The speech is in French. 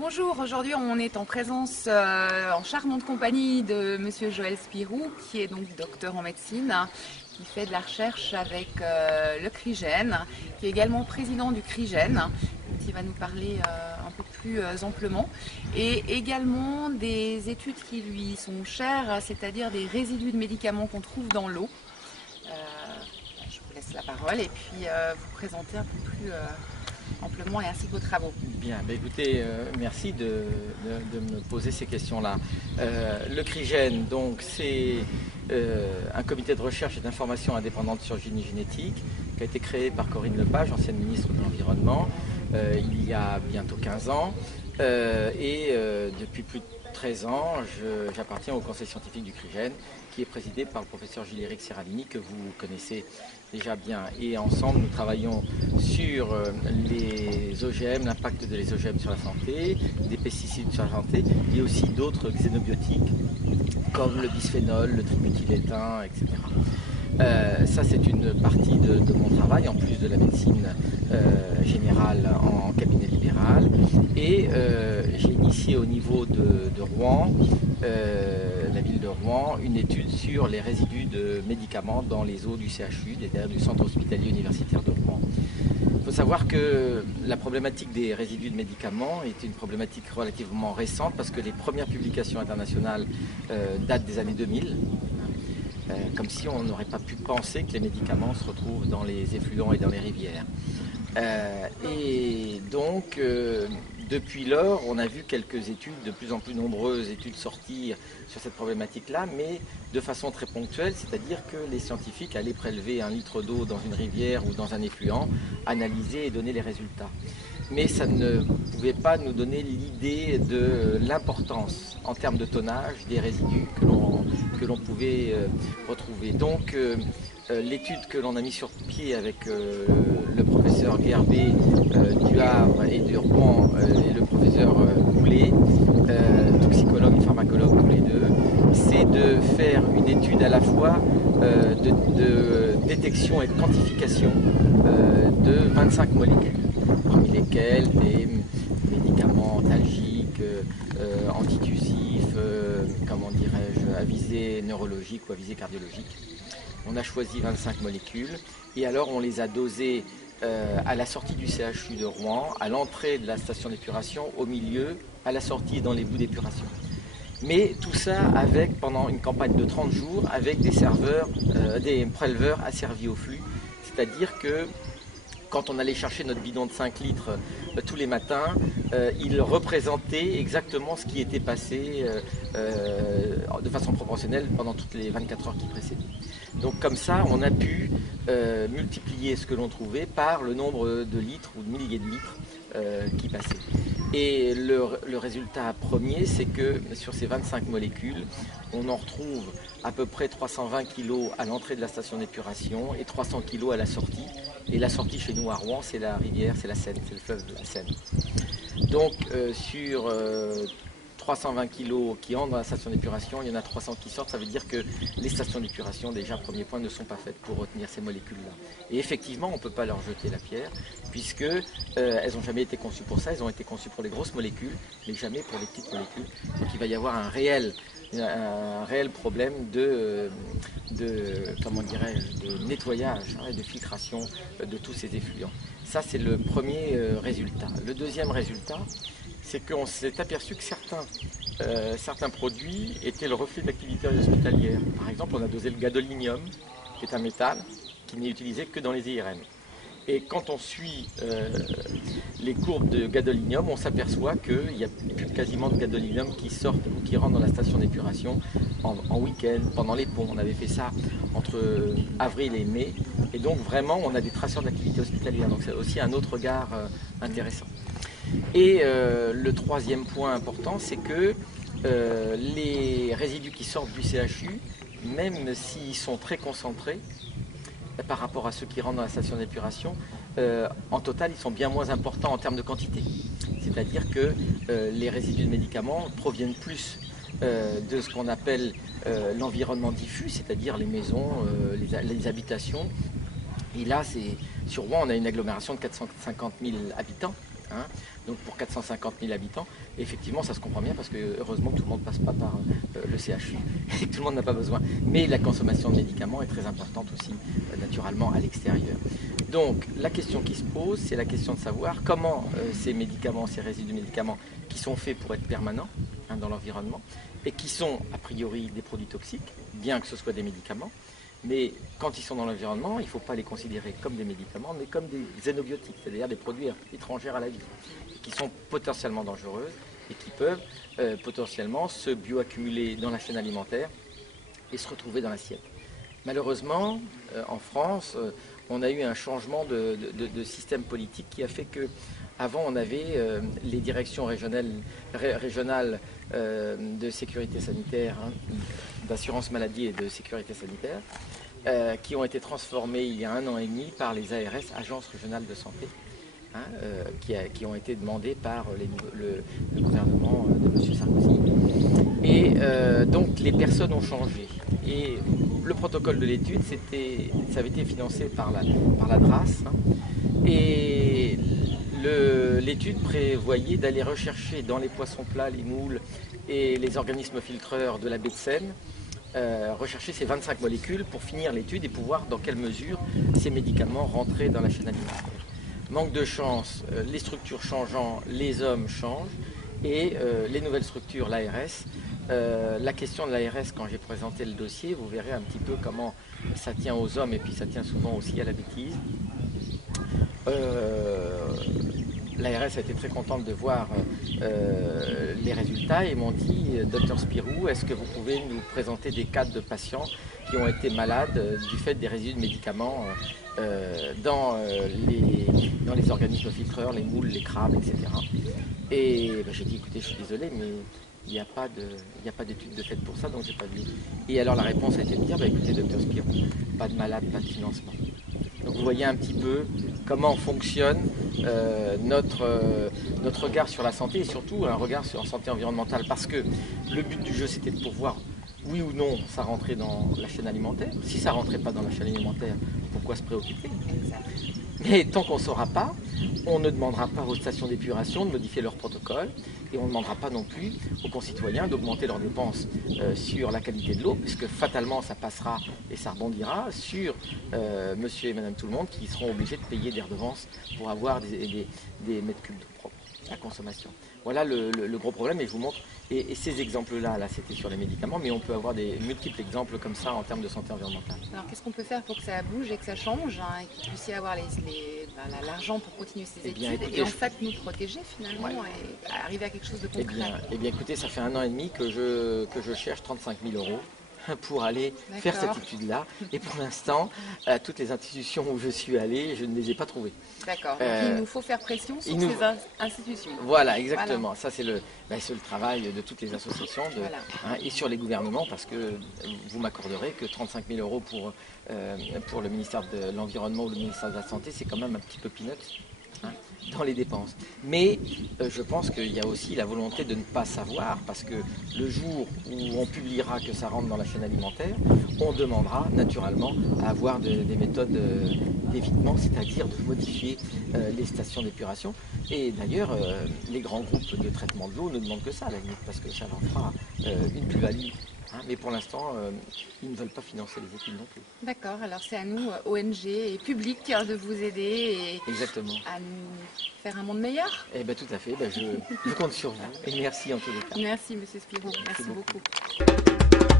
Bonjour, aujourd'hui on est en présence en charmante compagnie de Monsieur Joël Spirou, qui est donc docteur en médecine, qui fait de la recherche avec le CRIGEN, qui est également président du CRIGEN, qui va nous parler un peu plus amplement, et également des études qui lui sont chères, c'est-à-dire des résidus de médicaments qu'on trouve dans l'eau. Je vous laisse la parole et puis vous présenter un peu plus amplement et ainsi vos travaux. Bien, écoutez, merci de me poser ces questions-là. Le CRIGEN, donc, c'est un comité de recherche et d'information indépendante sur le génie génétique qui a été créé par Corinne Lepage, ancienne ministre de l'Environnement, il y a bientôt 15 ans. Depuis plus de 13 ans, j'appartiens au conseil scientifique du CRIGEN, qui est présidé par le professeur Gilles-Éric Serralini, que vous connaissez déjà bien. Et ensemble, nous travaillons sur les OGM, l'impact des OGM sur la santé, des pesticides sur la santé, et aussi d'autres xénobiotiques, comme le bisphénol, le triméthylétain, etc. Ça, c'est une partie de mon travail, en plus de la médecine générale en cabinet libéral. Et j'ai initié au niveau de Rouen, la ville de Rouen, une étude sur les résidus de médicaments dans les eaux du CHU, du Centre hospitalier universitaire de Rouen. Il faut savoir que la problématique des résidus de médicaments est une problématique relativement récente, parce que les premières publications internationales datent des années 2000. Comme si on n'aurait pas pu penser que les médicaments se retrouvent dans les effluents et dans les rivières. Depuis lors, on a vu quelques études, de plus en plus nombreuses études sortir sur cette problématique-là, mais de façon très ponctuelle, c'est-à-dire que les scientifiques allaient prélever 1 litre d'eau dans une rivière ou dans un effluent, analyser et donner les résultats. Mais ça ne pouvait pas nous donner l'idée de l'importance en termes de tonnage des résidus que l'on pouvait retrouver. Donc l'étude que l'on a mis sur pied avec le professeur Gerbet du Havre et de Rouen et le professeur Goulet, toxicologue et pharmacologue tous les deux, c'est de faire une étude à la fois de détection et de quantification de 25 molécules, parmi lesquelles des médicaments antalgiques, antitussifs, comment dirais-je, à visée neurologique ou à visée cardiologique. On a choisi 25 molécules et alors on les a dosées à la sortie du CHU de Rouen, à l'entrée de la station d'épuration, au milieu, à la sortie et dans les bouts d'épuration. Mais tout ça pendant une campagne de 30 jours, avec des préleveurs asservis au flux. C'est-à-dire que quand on allait chercher notre bidon de 5 litres tous les matins, il représentait exactement ce qui était passé de façon proportionnelle pendant toutes les 24 heures qui précédaient. Donc comme ça, on a pu multiplier ce que l'on trouvait par le nombre de litres ou de milliers de litres qui passaient. Et le résultat premier, c'est que sur ces 25 molécules, on en retrouve à peu près 320 kg à l'entrée de la station d'épuration et 300 kg à la sortie. Et la sortie chez nous à Rouen, c'est la rivière, c'est la Seine, c'est le fleuve de la Seine. Donc sur 320 kg qui entrent dans la station d'épuration, il y en a 300 qui sortent. Ça veut dire que les stations d'épuration, déjà, premier point, ne sont pas faites pour retenir ces molécules-là. Et effectivement, on ne peut pas leur jeter la pierre, puisque elles n'ont jamais été conçues pour ça. Elles ont été conçues pour les grosses molécules, mais jamais pour les petites molécules. Donc il va y avoir un réel problème comment dirais-je, de nettoyage et de filtration de tous ces effluents. Ça, c'est le premier résultat. Le deuxième résultat, c'est qu'on s'est aperçu que certains produits étaient le reflet de l'activité hospitalière. Par exemple, on a dosé le gadolinium, qui est un métal qui n'est utilisé que dans les IRM. Et quand on suit les courbes de gadolinium, on s'aperçoit qu'il n'y a plus quasiment de gadolinium qui sortent ou qui rentrent dans la station d'épuration en week-end, pendant les ponts. On avait fait ça entre avril et mai. Et donc vraiment, on a des traceurs de l'activité hospitalière. Donc c'est aussi un autre regard intéressant. Et le troisième point important, c'est que les résidus qui sortent du CHU, même s'ils sont très concentrés, par rapport à ceux qui rentrent dans la station d'épuration, en total, ils sont bien moins importants en termes de quantité. C'est-à-dire que les résidus de médicaments proviennent plus de ce qu'on appelle l'environnement diffus, c'est-à-dire les maisons, les habitations. Et là, sur Rouen, on a une agglomération de 450 000 habitants. hein, donc pour 450 000 habitants. Et effectivement, ça se comprend bien parce que heureusement tout le monde ne passe pas par le CHU et que tout le monde n'a pas besoin. Mais la consommation de médicaments est très importante aussi, naturellement, à l'extérieur. Donc la question qui se pose, c'est la question de savoir comment ces médicaments, ces résidus de médicaments qui sont faits pour être permanents, hein, dans l'environnement et qui sont a priori des produits toxiques, bien que ce soit des médicaments, mais quand ils sont dans l'environnement, il ne faut pas les considérer comme des médicaments, mais comme des xénobiotiques, c'est-à-dire des produits étrangers à la vie, qui sont potentiellement dangereuses et qui peuvent potentiellement se bioaccumuler dans la chaîne alimentaire et se retrouver dans l'assiette. Malheureusement, en France, on a eu un changement de système politique qui a fait que avant, on avait les directions régionales de sécurité sanitaire, hein, d'assurance maladie et de sécurité sanitaire, qui ont été transformées il y a 1 an et demi par les ARS, agences régionales de santé, hein, qui ont été demandées par le gouvernement de M. Sarkozy. Et donc les personnes ont changé. Et le protocole de l'étude, ça avait été financé par la DRAS. Hein, et l'étude prévoyait d'aller rechercher dans les poissons plats, les moules et les organismes filtreurs de la baie de Seine, rechercher ces 25 molécules pour finir l'étude et pour voir dans quelle mesure ces médicaments rentraient dans la chaîne alimentaire. Manque de chance, les structures changeant, les hommes changent et les nouvelles structures, l'ARS. La question de l'ARS, quand j'ai présenté le dossier, vous verrez un petit peu comment ça tient aux hommes et puis ça tient souvent aussi à la bêtise. L'ARS a été très contente de voir les résultats et m'ont dit, Dr Spirou, est-ce que vous pouvez nous présenter des cas de patients qui ont été malades du fait des résidus de médicaments dans les organismes filtreurs, les moules, les crabes, etc. Et j'ai dit, écoutez, je suis désolé, mais il n'y a pas d'études de fait pour ça, donc j'ai pas vu. Et alors la réponse a été de dire, écoutez, Dr Spirou, pas de malade, pas de financement. Donc vous voyez un petit peu comment fonctionne notre regard sur la santé et surtout un regard sur la santé environnementale. Parce que le but du jeu, c'était de pouvoir, oui ou non, ça rentrait dans la chaîne alimentaire. Si ça ne rentrait pas dans la chaîne alimentaire, pourquoi se préoccuper? Mais tant qu'on ne saura pas, on ne demandera pas aux stations d'épuration de modifier leur protocole et on ne demandera pas non plus aux concitoyens d'augmenter leurs dépenses sur la qualité de l'eau, puisque fatalement ça passera et ça rebondira sur monsieur et madame tout le monde qui seront obligés de payer des redevances pour avoir des mètres cubes d'eau propre à consommation. Voilà le gros problème et je vous montre. Et ces exemples-là, c'était sur les médicaments, mais on peut avoir des multiples exemples comme ça en termes de santé environnementale. Alors qu'est-ce qu'on peut faire pour que ça bouge et que ça change, hein, et qu'il puisse y avoir l'argent pour continuer ces études écoutez, et en fait nous protéger finalement, ouais, et arriver à quelque chose de concret? Eh bien écoutez, ça fait 1 an et demi que je cherche 35 000 € pour aller faire cette étude-là. Et pour l'instant, toutes les institutions où je suis allé, je ne les ai pas trouvées. D'accord. Donc il nous faut faire pression sur ces institutions. Voilà, exactement. Voilà. Ça, c'est le travail de toutes les associations voilà. Et sur les gouvernements, parce que vous m'accorderez que 35 000 € pour le ministère de l'Environnement ou le ministère de la Santé, c'est quand même un petit peu peanuts. Hein, dans les dépenses. Mais je pense qu'il y a aussi la volonté de ne pas savoir, parce que le jour où on publiera que ça rentre dans la chaîne alimentaire, on demandera naturellement à avoir des méthodes d'évitement, c'est-à-dire de modifier les stations d'épuration. Et d'ailleurs, les grands groupes de traitement de l'eau ne demandent que ça à la limite, parce que ça leur fera une plus-value. Hein, mais pour l'instant, ils ne veulent pas financer les études non plus. D'accord, alors c'est à nous, ONG et public, de vous aider et exactement. À nous faire un monde meilleur. Eh bien tout à fait, je compte sur vous et merci en tous les cas. Merci Monsieur Spirou, merci beaucoup.